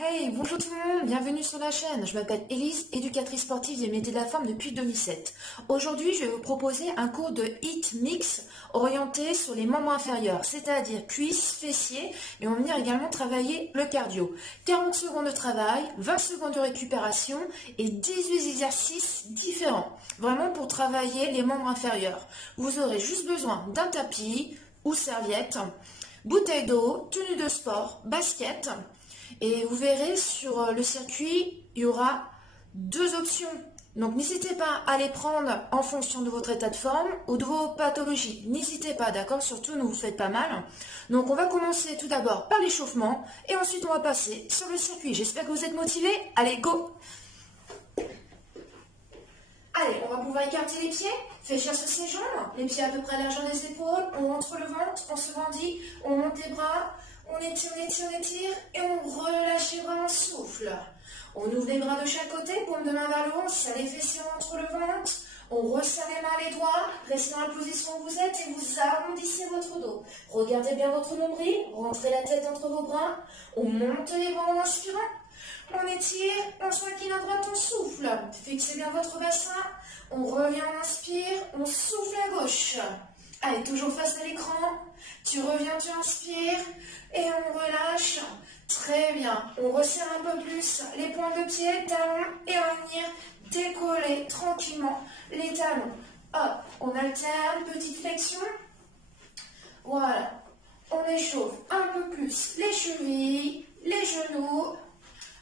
Hey, bonjour tout le monde, bienvenue sur la chaîne. Je m'appelle Élise, éducatrice sportive des métiers de la femme depuis 2007. Aujourd'hui, je vais vous proposer un cours de HIIT mix orienté sur les membres inférieurs, c'est-à-dire cuisses, fessiers, et on va venir également travailler le cardio. 40 secondes de travail, 20 secondes de récupération et 18 exercices différents, vraiment pour travailler les membres inférieurs. Vous aurez juste besoin d'un tapis ou serviette, bouteille d'eau, tenue de sport, basket. Et vous verrez sur le circuit, il y aura deux options. Donc n'hésitez pas à les prendre en fonction de votre état de forme ou de vos pathologies. N'hésitez pas, d'accord? Surtout, ne vous faites pas mal. Donc on va commencer tout d'abord par l'échauffement et ensuite on va passer sur le circuit. J'espère que vous êtes motivés. Allez, go! Allez, on va pouvoir écarter les pieds, fléchir sur ses jambes, les pieds à peu près à la largeur des épaules, on rentre le ventre, on se grandit, on monte les bras, on étire, et on relâche les bras, on souffle. On ouvre les bras de chaque côté, paume de main vers le haut, on serre les fessiers, on rentre le ventre, on resserre les mains, les doigts, restez dans la position où vous êtes et vous arrondissez votre dos. Regardez bien votre nombril, rentrez la tête entre vos bras, on monte les bras en inspirant. On étire, on s'incline à droite, on souffle. Fixez bien votre bassin. On revient, on inspire, on souffle à gauche. Allez, toujours face à l'écran. Tu reviens, tu inspires et on relâche. Très bien. On resserre un peu plus les pointes de pied, talons et on va venir décoller tranquillement les talons. Hop, on alterne, petite flexion. Voilà. On échauffe un peu plus les chevilles, les genoux.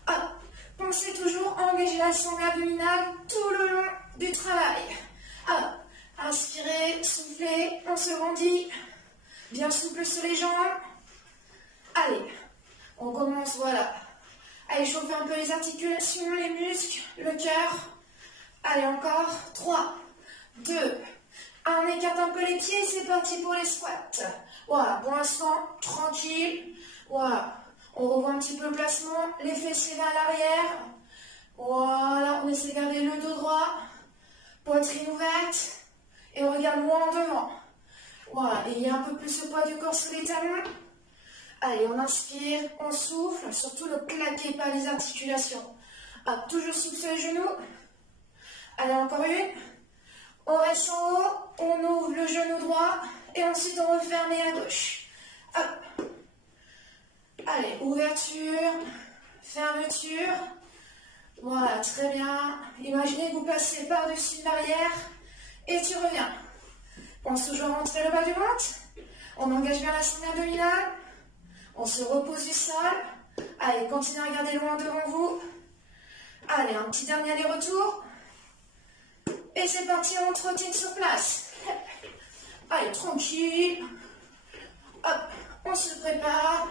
Ah, pensez toujours à engager la sangle abdominale tout le long du travail. Ah, inspirez, soufflez, on se grandit. Bien souple sur les jambes. Allez, on commence, voilà, à échauffer un peu les articulations, les muscles, le cœur. Allez, encore. 3, 2, 1, on écarte un peu les pieds, c'est parti pour les squats. Voilà, pour l'instant, tranquille. Voilà. On revoit un petit peu le placement, les fessiers vers l'arrière. Voilà, on essaie de garder le dos droit, poitrine ouverte, et on regarde loin en devant. Voilà, et il y a un peu plus le poids du corps sous les talons. Allez, on inspire, on souffle, surtout ne claquez pas les articulations. Hop, toujours souple sur les genoux. Allez, encore une. On reste en haut, on ouvre le genou droit, et ensuite on referme à gauche. Hop. Allez, ouverture, fermeture. Voilà, très bien. Imaginez que vous passez par-dessus une barrière et tu reviens. Pense toujours à rentrer le bas du ventre. On engage bien la sangle abdominale. On se repose du sol. Allez, continuez à regarder loin devant vous. Allez, un petit dernier aller-retour. Et c'est parti, on trottine sur place. Allez, tranquille. Hop, on se prépare.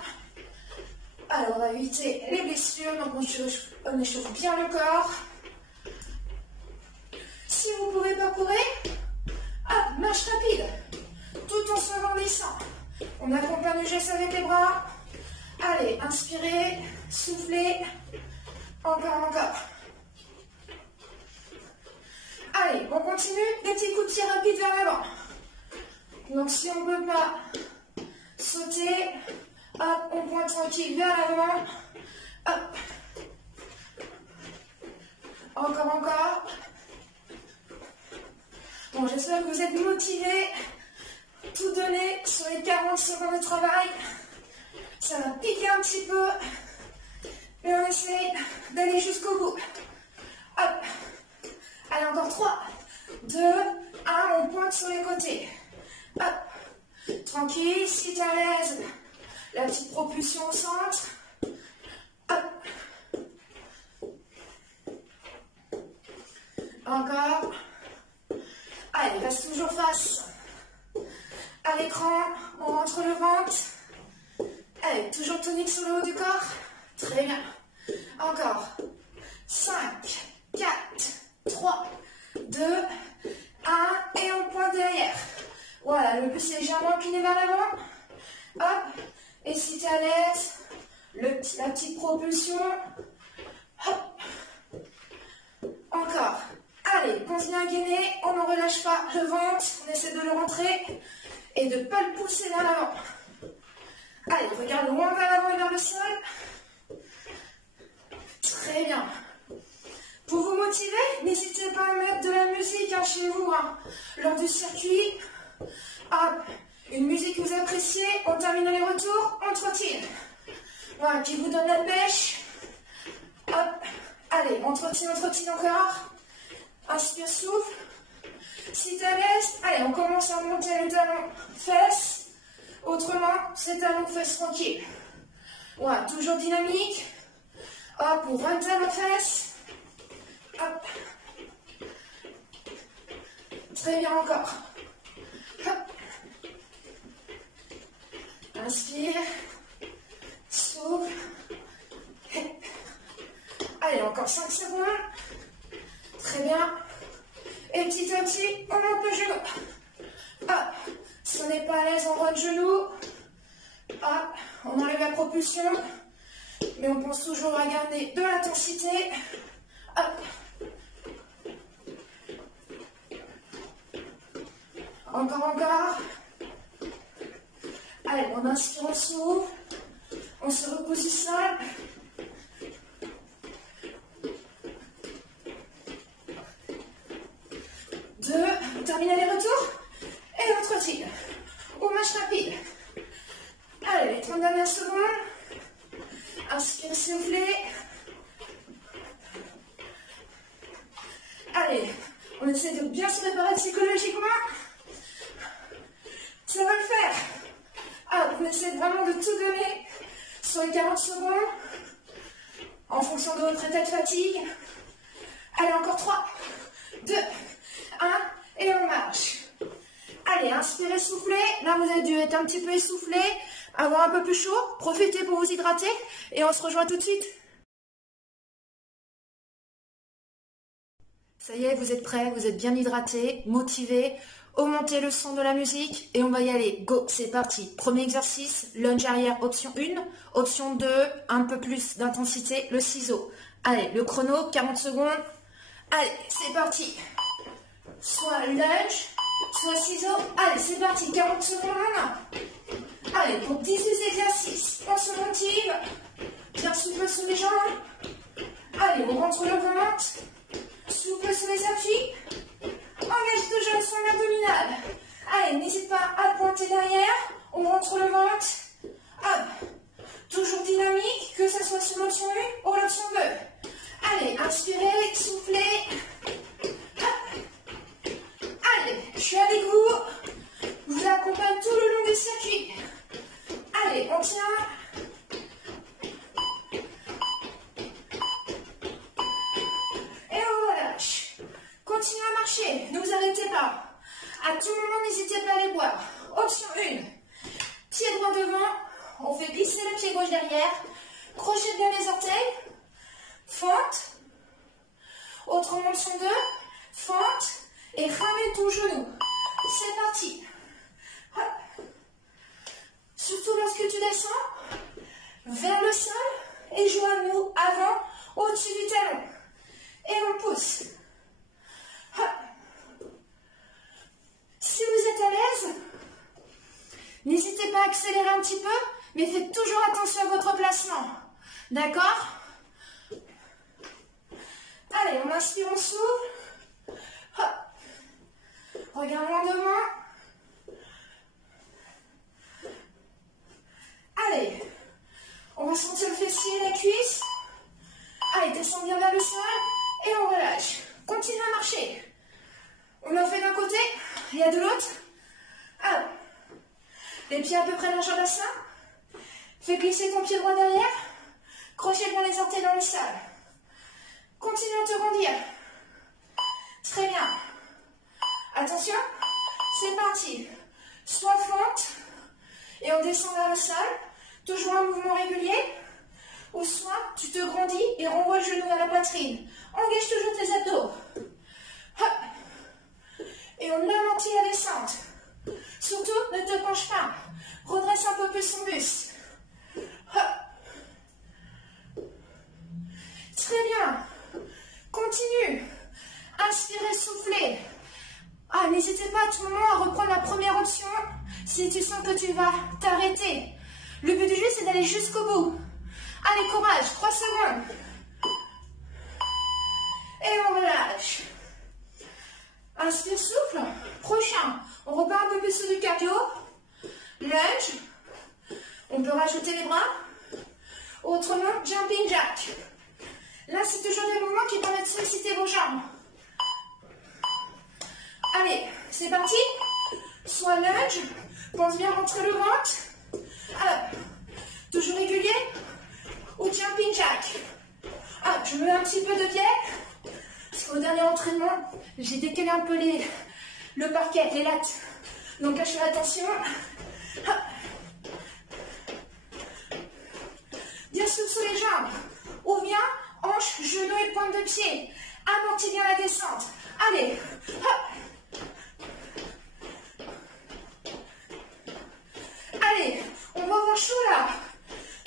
Alors, on va éviter les blessures, donc on échauffe bien le corps. Si vous pouvez parcourir, hop, marche rapide, tout en se grandissant. On accompagne le geste avec les bras. Allez, inspirez, soufflez, encore. Allez, on continue, des petits coups de pied rapides vers l'avant. Donc, si on ne peut pas sauter, hop, on pointe tranquille vers l'avant. Hop. Encore. Bon, j'espère que vous êtes motivés. Tout donner sur les 40 secondes de travail. Ça va piquer un petit peu. Mais on essaie d'aller jusqu'au bout. Hop. Allez, encore 3, 2, 1. On pointe sur les côtés. Hop. Tranquille, si tu es à l'aise. La petite propulsion au centre. Hop. Encore. Allez, reste toujours face à l'écran. On rentre le ventre. Allez, toujours tonique sur le haut du corps. Très bien. Encore. 5, 4, 3, 2, 1. Et on pointe derrière. Voilà, le buste est légèrement incliné vers l'avant. Hop. Et si tu es à l'aise, la petite propulsion. Hop. Encore. Allez, continuez à gainer, on ne relâche pas le ventre, on essaie de le rentrer et de ne pas le pousser vers l'avant. Allez, regarde loin vers l'avant et vers le sol. Très bien. Pour vous motiver, n'hésitez pas à mettre de la musique chez vous. Lors du circuit, hop, une musique que vous appréciez, on termine les retours, on trottine. Voilà, qui vous donne la pêche. Hop, allez, on trottine encore. Inspire, souffle. Si t'es à l'aise, allez, on commence à monter le talon fesses. Autrement, c'est talon fesses tranquille. Voilà, toujours dynamique. Hop, on voit le talon fesses. Hop. Très bien encore. Hop. Inspire. Souffle. Allez, encore 5 secondes. Très bien. Et petit à petit, on monte le genou. Hop. Si on n'est pas à l'aise, on roule le genou. Hop. On enlève la propulsion. Mais on pense toujours à garder de l'intensité. Hop. Encore. Allez, on inspire, on s'ouvre. On se repositionne. Terminez les retours. Et on trottine. Au match rapide. Allez, les 30 dernières secondes. Inspire, soufflez. Allez, on essaie de bien se préparer psychologiquement. Ça va le faire. Ah, on essaie vraiment de tout donner sur les 40 secondes. En fonction de votre état de fatigue. Allez, encore 3, 2, 1. Et on marche. Allez, inspirez, soufflez. Là, vous avez dû être un petit peu essoufflé, avoir un peu plus chaud. Profitez pour vous hydrater et on se rejoint tout de suite. Ça y est, vous êtes prêts, vous êtes bien hydraté, motivé. Augmentez le son de la musique et on va y aller. Go, c'est parti. Premier exercice, lunge arrière, option 1. Option 2, un peu plus d'intensité, le ciseau. Allez, le chrono, 40 secondes. Allez, c'est parti. Soit lunge, soit ciseaux. Allez, c'est parti, 40 secondes. Allez, pour 18 exercices, on se motive. Bien souple sous les jambes. Allez, on rentre le ventre. Souple sous les appuis. Engage toujours son abdominal. Allez, n'hésite pas à pointer derrière. On rentre le ventre. Hop. Toujours dynamique, que ce soit sur l'option 1 ou l'option 2. Allez, inspirez, soufflez. Allez, je suis avec vous. Je vous accompagne tout le long du circuit. Allez, on tient. Et on relâche. Continuez à marcher, ne vous arrêtez pas. À tout moment, n'hésitez pas à aller boire. Option 1. Pied droit devant. On fait glisser le pied gauche derrière. Crochet bien les orteils. Fente. Autrement, option 2. Fente. Et ramène ton genou. C'est parti. Hop. Surtout lorsque tu descends vers le sol et genoux avant au-dessus du talon. Et on pousse. Hop. Si vous êtes à l'aise, n'hésitez pas à accélérer un petit peu, mais faites toujours attention à votre placement. D'accord? Allez, on inspire, on s'ouvre. Hop. Regardons devant. Allez, on va sentir le fessier et la cuisse. Allez, descend bien vers le sol et on relâche. Continue à marcher. On en fait d'un côté, il y a de l'autre. Allez, les pieds à peu près largeur bassin. Fais glisser ton pied droit derrière. Crochet bien les orteils dans le sol. Continue à te grandir. Très bien. Attention, c'est parti. Soit fente et on descend vers le sol, toujours un mouvement régulier, ou soit tu te grandis et renvoies le genou à la poitrine. Engage toujours tes abdos. Hop. Et on ralentit la descente. Surtout, ne te penche pas. Redresse un peu plus son buste. Hop. Très bien. Continue. Inspirez, soufflez. Ah, n'hésitez pas à tout moment à reprendre la première option si tu sens que tu vas t'arrêter. Le but du jeu, c'est d'aller jusqu'au bout. Allez, courage, 3 secondes. Et on relâche. Inspire, souffle. Prochain. On repart un peu plus sur du cardio. Lunge. On peut rajouter les bras. Autrement, jumping jack. Là, c'est toujours des mouvements qui permettent de solliciter vos jambes. Allez, c'est parti. Soit lunge. Pense bien rentrer le ventre. Hop. Toujours régulier. Ou jumping jack. Hop, je me mets un petit peu de pied. Parce qu'au dernier entraînement, j'ai décalé un peu le parquet, les lattes. Donc, je fais attention. Hop. Bien souple sur les jambes. Ou bien, hanches, genoux et pointe de pied. Amortis bien la descente. Allez. Hop. Allez, on va avoir chaud là.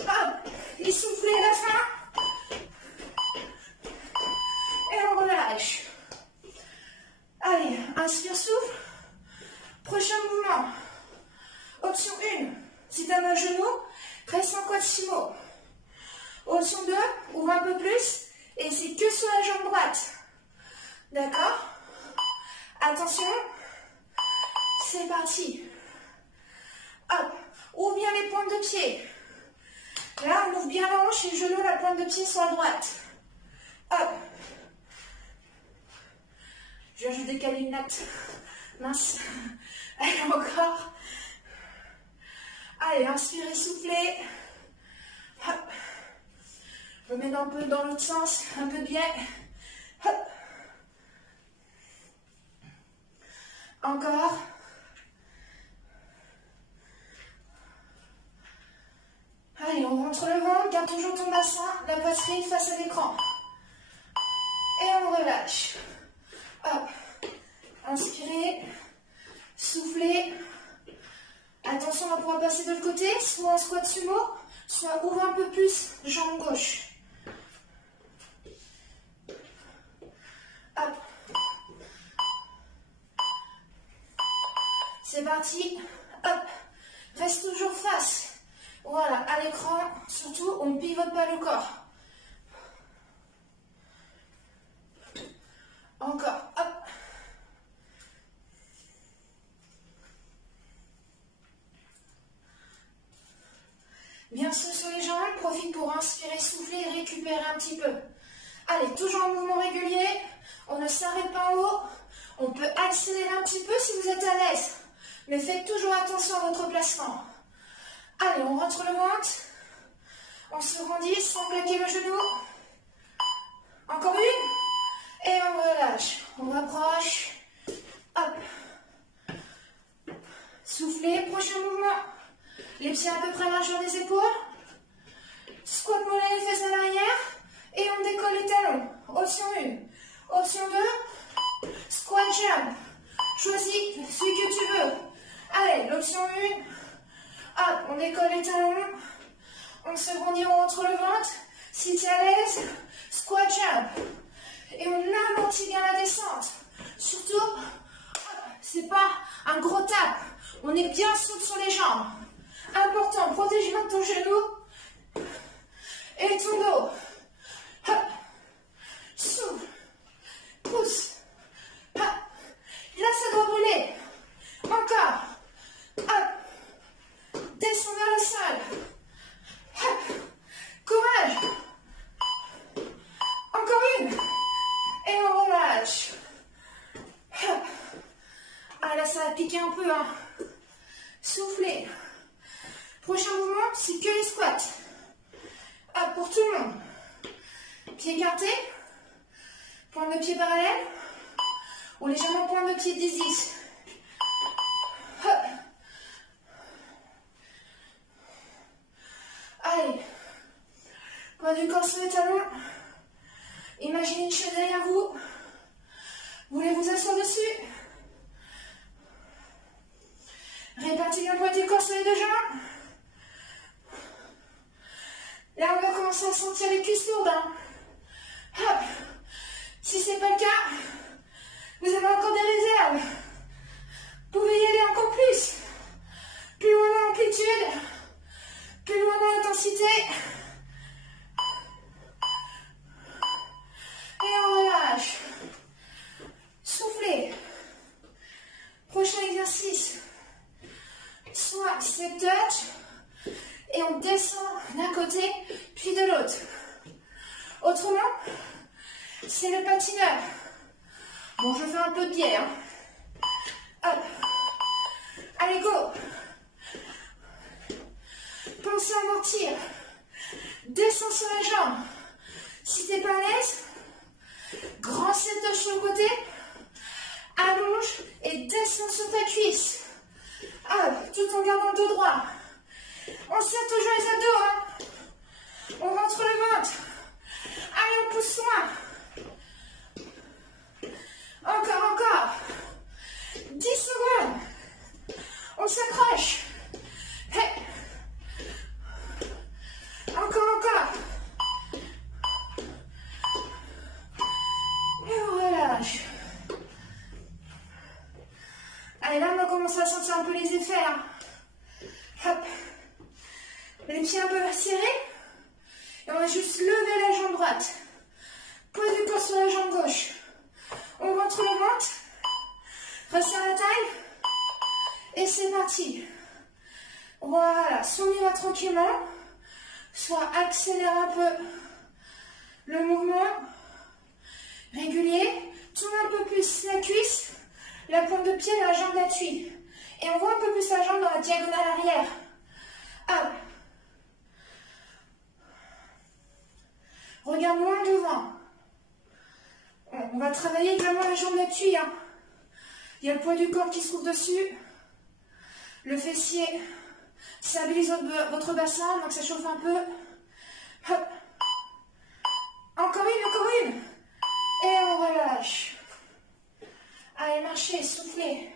Hop. Essoufflez à la fin. Et on relâche. Allez, inspire, souffle. Prochain mouvement. Option 1. Si tu as un genou, reste en quad-sumo. Option 2, ouvre un peu plus. Et c'est que sur la jambe droite. D'accord? Attention. C'est parti. Hop. Ouvre bien les pointes de pied. Là, on ouvre bien la hanche et le genou, la pointe de pied sur la droite. Hop. Je viens juste décaler une natte. Mince. Allez, encore. Allez, inspirez, soufflez. Hop. Remets un peu dans l'autre sens, un peu bien. Hop. Encore. Allez, on rentre le ventre, garde toujours ton bassin, la poitrine face à l'écran. Et on relâche. Hop. Inspirez. Soufflez. Attention, on va pouvoir passer de l'autre côté, soit en squat sumo, soit ouvre un peu plus, jambe gauche. Hop. C'est parti. Hop. Reste toujours face. Voilà, à l'écran, surtout, on ne pivote pas le corps. Encore. Hop. Bien sûr sur les jambes, profite pour inspirer, souffler et récupérer un petit peu. Allez, toujours en mouvement régulier, on ne s'arrête pas en haut, on peut accélérer un petit peu si vous êtes à l'aise, mais faites toujours attention à votre placement. Allez, on rentre le ventre, on se grandit sans plaquer le genou. Encore une, et on relâche, on rapproche, hop. Soufflez, prochain mouvement. Les pieds à peu près à la largeur des épaules. Squat mollet les fesses à l'arrière. Et on décolle les talons. Option 1. Option 2. Squat jump. Choisis celui que tu veux. Allez, l'option 1. Hop, on décolle les talons. On se grandit, on rentre le ventre. Si tu es à l'aise, squat jump. Et on amortit bien la descente. Surtout, c'est pas un gros tap. On est bien souple sur les jambes. Important, protège bien ton genou et ton dos. Hop. Souffle. Pousse. Hop. Là, ça doit brûler. Encore. Hop. Descends vers le sol. Hop. Courage. Encore une. Et on relâche. Hop. Ah là, ça va piquer un peu, hein. Soufflez. Prochain mouvement, c'est que les squats. Hop, pour tout le monde. Pieds écartés. Pointe de pied parallèle. Ou légèrement pointe de pied désise. Hop. Allez. Poids du corps sur les talons. Imaginez une chaise derrière vous. Vous voulez vous asseoir dessus. Répartissez bien le poids du corps sur les deux jambes. Là, on va commencer à sentir les cuisses lourdes. Hein. Hop. Si ce n'est pas le cas, vous avez encore des réserves. Vous pouvez y aller encore plus. Plus loin dans l'amplitude. Plus loin dans l'intensité. Et on relâche. step touch. Et on descend d'un côté, puis de l'autre. Autrement, c'est le patineur. Bon, je fais un peu de biais. Hein. Hop. Allez, go. Pensez à amortir. Descends sur la jambe. Si t'es pas à l'aise, grand step touch sur le côté. Allonge et descends sur ta cuisse. Hop, tout en gardant le dos droit. On serre toujours les abdos. Hein. On rentre le ventre. Allez, on pousse loin. Encore, encore. 10 secondes. On s'accroche. Hey. Encore, encore. Et on relâche. Allez, là, on va commencer à sentir un peu les effets. Hein. Hop. Les pieds un peu serrés. Et on va juste lever la jambe droite. Pose du corps sur la jambe gauche. On rentre le ventre. Resserre la taille. Et c'est parti. Voilà. Soit on y va tranquillement. Soit accélère un peu le mouvement. Régulier. Tourne un peu plus la cuisse. La pointe de pied dans la jambe d'appui. Et on voit un peu plus la jambe dans la diagonale arrière. Hop. Regarde loin devant. On va travailler également la jambe d'appui. Hein. Il y a le poids du corps qui se trouve dessus. Le fessier stabilise votre bassin, donc ça chauffe un peu. Hop. Encore une. Et on relâche. Allez, marchez, soufflez.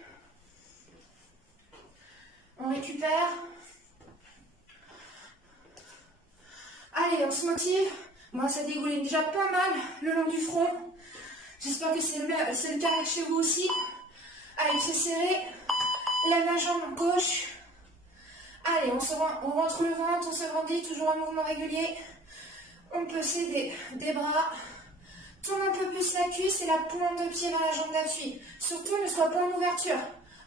On récupère. Allez, on se motive. Moi, ça dégouline déjà pas mal le long du front. J'espère que c'est le cas chez vous aussi. Allez, c'est serré. Lève la jambe gauche. Allez, on rentre le ventre, on se grandit, toujours un mouvement régulier. On peut s'aider des bras. Tourne un peu plus la cuisse et la pointe de pied dans la jambe d'appui. Surtout, ne sois pas en ouverture.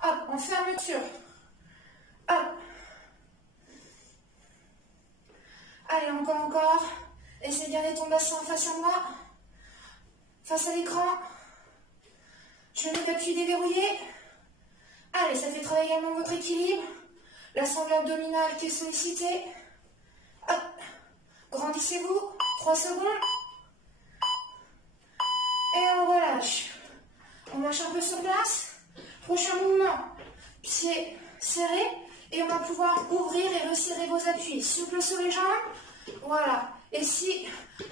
Hop, en fermeture. Hop. Allez, encore. Essaye de garder ton bassin face à moi. Face à l'écran. Genou d'appui déverrouillé. Allez, ça fait travailler également votre équilibre. La sangle abdominale qui est sollicitée. Hop. Grandissez-vous. 3 secondes. Et on relâche. On marche un peu sur place. Prochain mouvement. Pieds serrés. Et on va pouvoir ouvrir et resserrer vos appuis. Souple sur les jambes. Voilà. Et si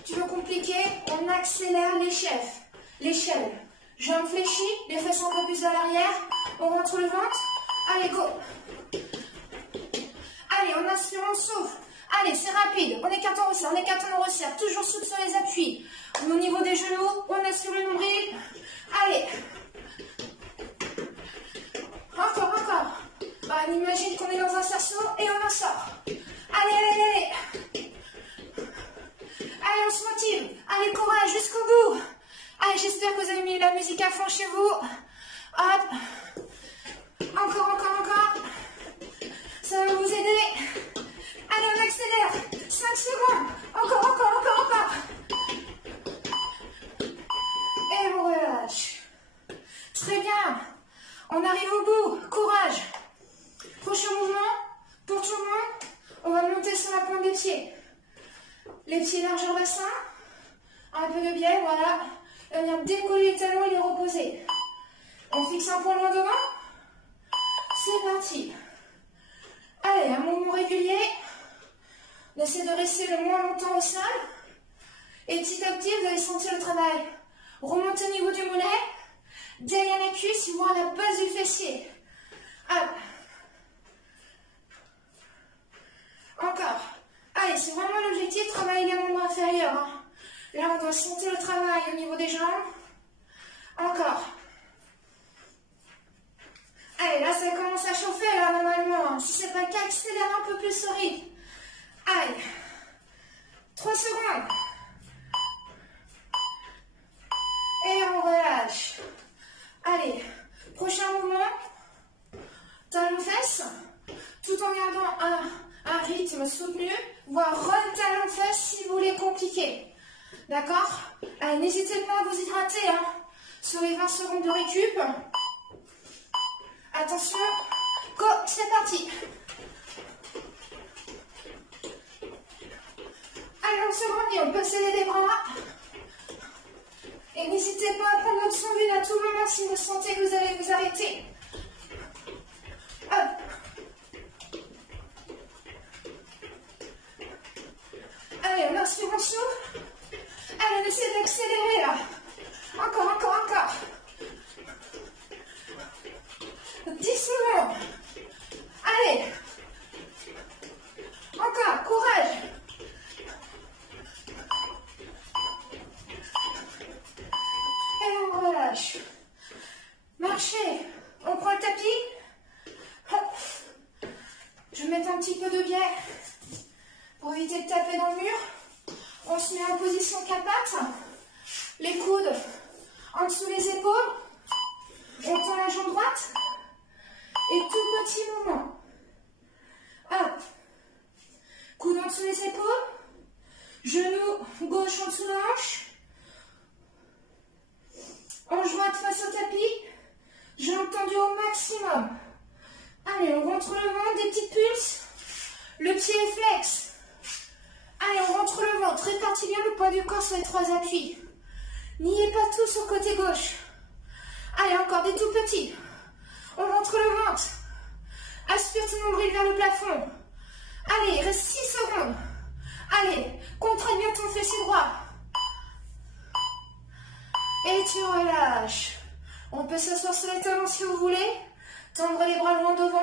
tu veux compliquer, on accélère l'échelle. Jambes fléchies, les fesses un peu plus à l'arrière. On rentre le ventre. Allez, go. Allez, on inspire, on souffle. Allez, c'est rapide. On écarte, on resserre. Toujours souple sur les appuis. Au niveau des genoux, on est sur le nombril. Allez. Encore. On imagine qu'on est dans un cerceau et on en sort. Allez. Allez, on se motive. Allez, courage jusqu'au bout. Allez, j'espère que vous avez mis la musique à fond chez vous. Hop. Encore. Ça va vous aider. Allez, on accélère. 5 secondes. Encore. Et on relâche. Très bien. On arrive au bout. Courage. Prochain mouvement. Pour tout le monde, on va monter sur la pointe des pieds. Les pieds largeur bassin. Un peu de biais, voilà. Et on vient décoller les talons et les reposer. On fixe un point loin devant. C'est parti. Allez, un mouvement régulier. On essaie de rester le moins longtemps au sol. Et petit à petit, vous allez sentir le travail. Remontez au niveau du mollet. Derrière la cuisse, voir la base du fessier. Hop. Encore. Allez, c'est vraiment l'objectif, travailler les membres inférieurs. Hein. Là, on doit sentir le travail au niveau des jambes. Encore. Allez, là, ça commence à chauffer, là, normalement. Si c'est pas le cas, accélère un peu plus au rythme. Allez. 3 secondes. Et on relâche. Allez. Prochain mouvement. Talons fesses. Tout en gardant un rythme soutenu, voire run talon fesse si vous voulez compliquer. D'accord? Allez, n'hésitez pas à vous hydrater hein, sur les 20 secondes de récup. Attention, go, c'est parti. Allez, on se grandit, on peut serrer les bras. Et n'hésitez pas à prendre l'option vide à tout moment si vous sentez que vous allez vous arrêter. Hop. Allez, on inspire, on souffle. Allez, on essaie d'accélérer là. Encore, encore, encore. 10 secondes. Allez. Encore, courage. Et on relâche. Marchez. On prend le tapis. Hop. Je vais mettre un petit peu de biais pour éviter de taper dans le mur. On se met en position quatre-pattes. Les coudes en dessous les épaules. On tend la jambe droite. Et tout petit mouvement. Hop. Coude en dessous les épaules. Genou gauche en dessous la hanche. Hanche droite face au tapis. Jambes tendues au maximum. Allez, on rentre le ventre, des petites pulses. Le pied est flex. Allez, on rentre le ventre. Répartis bien le poids du corps sur les 3 appuis. Niez pas tout sur le côté gauche. Allez, encore des tout petits. On rentre le ventre. Aspire ton nombril vers le plafond. Allez, il reste 6 secondes. Allez, contraigne bien ton fessier droit. Et tu relâches. On peut s'asseoir sur les talons si vous voulez. Tendre les bras loin devant.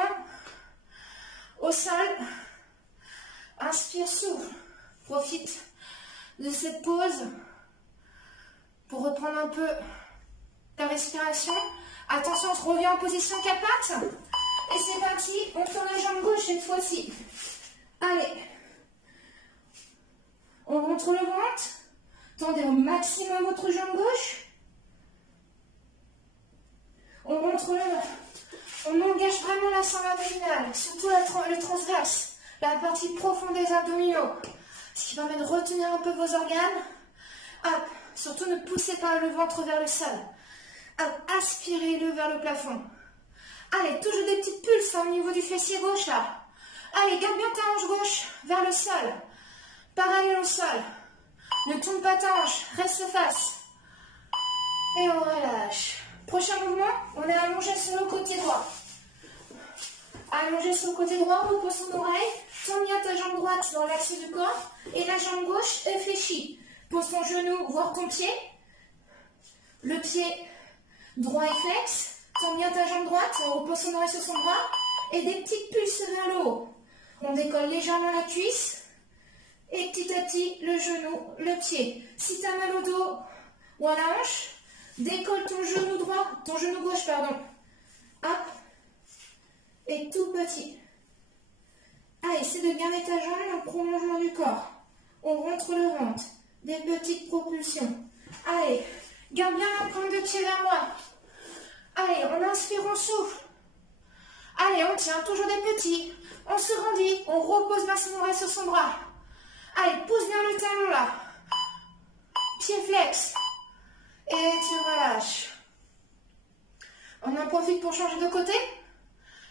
Au sol. Inspire, souffle. Profite de cette pause pour reprendre un peu ta respiration. Attention, on se revient en position quatre-pattes. Et c'est parti, on tourne la jambe gauche cette fois-ci. Allez. On rentre le ventre. Tendez au maximum votre jambe gauche. On rentre le ventre. On engage vraiment la sangle abdominale, surtout le transverse, la partie profonde des abdominaux. Ce qui permet de retenir un peu vos organes. Hop. Surtout ne poussez pas le ventre vers le sol. Hop. Aspirez-le vers le plafond. Allez, toujours des petites pulses au niveau du fessier gauche là. Allez, garde bien ta hanche gauche vers le sol. Parallèle au sol. Ne tourne pas ta hanche, reste face. Et on relâche. Prochain mouvement, on est allongé sur le côté droit. Allongé sur le côté droit, repose son oreille. Tends bien ta jambe droite dans l'axe du corps. Et la jambe gauche est fléchie. Pose ton genou, voire ton pied. Le pied droit est flex. Tends bien ta jambe droite, on repose son oreille sur son bras. Et des petites pulses vers le haut. On décolle légèrement la cuisse. Et petit à petit, le genou, le pied. Si tu as mal au dos ou à la hanche, décolle ton genou droit, ton genou gauche, pardon. Hop. Et tout petit. Allez, essaie de garder ta jambe dans le prolongement du corps. On rentre le ventre. Des petites propulsions. Allez, garde bien l'empreinte de pied vers moi. Allez, on inspire, on souffle. Allez, on tient toujours des petits. On se rendit, on repose bien son oreille sur son bras. Allez, pousse bien le talon là. Pied flex. Et tu relâches. On en profite pour changer de côté.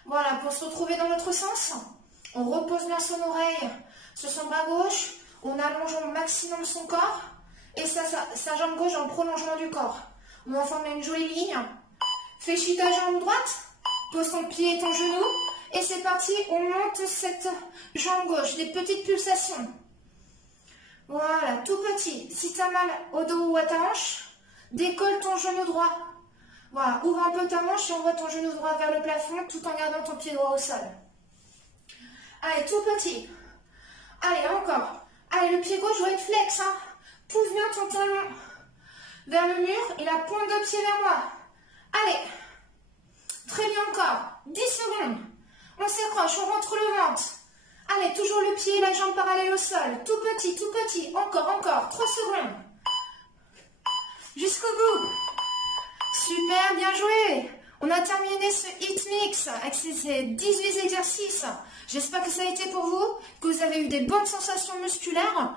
Voilà, pour se retrouver dans l'autre sens. On repose bien son oreille sur son bras gauche. On allonge au maximum son corps. Et sa jambe gauche en prolongement du corps. On va former une jolie ligne. Fléchis ta jambe droite. Pose ton pied et ton genou. Et c'est parti, on monte cette jambe gauche. Des petites pulsations. Voilà, tout petit. Si tu as mal au dos ou à ta hanche, décolle ton genou droit. Voilà, ouvre un peu ta manche et envoie ton genou droit vers le plafond tout en gardant ton pied droit au sol. Allez, tout petit. Allez, encore. Allez, le pied gauche doit être flex. Hein. Pousse bien ton talon vers le mur et la pointe de pied vers moi. Allez. Très bien encore. 10 secondes. On s'accroche, on rentre le ventre. Allez, toujours le pied et la jambe parallèle au sol. Tout petit, tout petit. Encore, encore. 3 secondes. Jusqu'au bout. Super, bien joué. On a terminé ce HIIT mix avec ces 18 exercices. J'espère que ça a été pour vous, que vous avez eu des bonnes sensations musculaires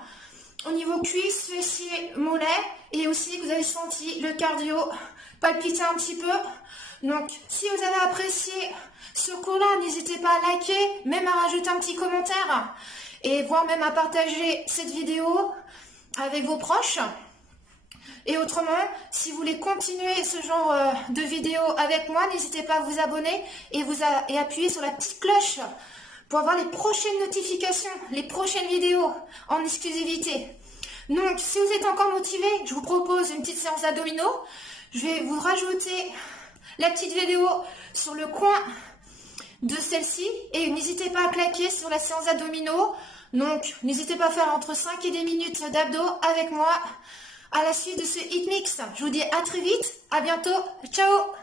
au niveau cuisses, fessiers, mollets, et aussi que vous avez senti le cardio palpiter un petit peu. Donc, si vous avez apprécié ce cours-là, n'hésitez pas à liker, même à rajouter un petit commentaire, et voire même à partager cette vidéo avec vos proches. Et autrement, si vous voulez continuer ce genre de vidéo avec moi, n'hésitez pas à vous abonner et appuyer sur la petite cloche pour avoir les prochaines notifications, les prochaines vidéos en exclusivité. Donc, si vous êtes encore motivé, je vous propose une petite séance d'abdominaux. Je vais vous rajouter la petite vidéo sur le coin de celle-ci. Et n'hésitez pas à claquer sur la séance d'abdominaux. Donc, n'hésitez pas à faire entre 5 et 10 minutes d'abdos avec moi à la suite de ce HIIT Mix. Je vous dis à très vite, à bientôt, ciao!